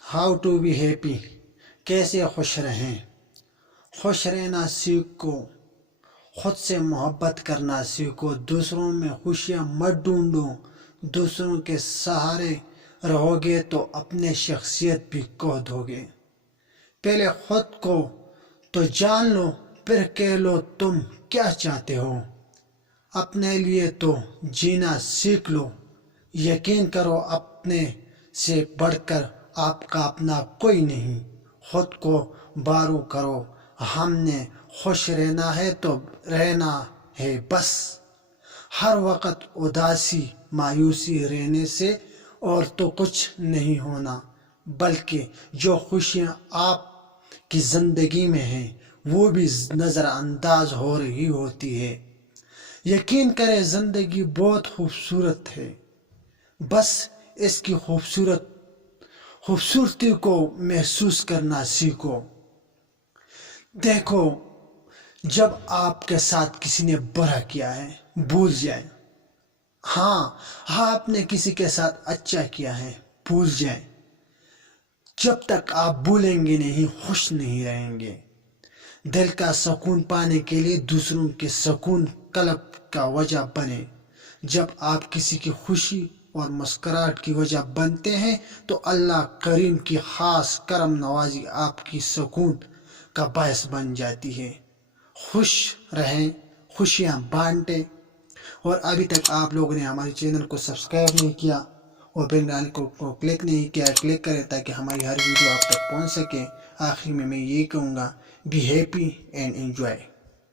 How to be happy, کیسے خوش رہیں۔ خوش رہنا سیکھو، خود سے محبت کرنا سیکھو، دوسروں میں خوشیاں مت ڈھونڈو۔ دوسروں کے سہارے رہو گے تو اپنے شخصیت بھی کھو دو گے۔ پہلے خود کو تو جان لو، پھر کہہ لو تم کیا چاہتے ہو۔ اپنے لیے تو جینا سیکھ لو، یقین کرو اپنے سے بڑھ کر آپ کا اپنا کوئی نہیں۔ خود کو بارو کرو، ہم نے خوش رہنا ہے تو رہنا ہے بس۔ ہر وقت اداسی مایوسی رہنے سے اور تو کچھ نہیں ہونا، بلکہ جو خوشیاں آپ کی زندگی میں ہیں وہ بھی نظر انداز ہو رہی ہوتی ہے۔ یقین کریں زندگی بہت خوبصورت ہے، بس اس کی خوبصورتی کو محسوس کرنا سیکھو۔ دیکھو، جب آپ کے ساتھ کسی نے برا کیا ہے بھول جائیں۔ ہاں، آپ نے کسی کے ساتھ اچھا کیا ہے بھول جائیں۔ جب تک آپ بھولیں گے نہیں، خوش نہیں رہیں گے۔ دل کا سکون پانے کے لیے دوسروں کے سکون قلب کا وجہ بنے۔ جب آپ کسی کی خوشی اور مسکراہٹ کی وجہ بنتے ہیں تو اللہ کریم کی خاص کرم نوازی آپ کی سکون کا باعث بن جاتی ہے۔ خوش رہیں، خوشیاں بانٹیں۔ اور ابھی تک آپ لوگوں نے ہمارے چینل کو سبسکرائب نہیں کیا اور بیل آئیکن کو کلک نہیں کیا، کلک کریں تاکہ ہماری ہر ویڈیو آپ تک پہنچ سکے۔ آخر میں یہی کہوں گا، بی ہیپی اینڈ انجوائے۔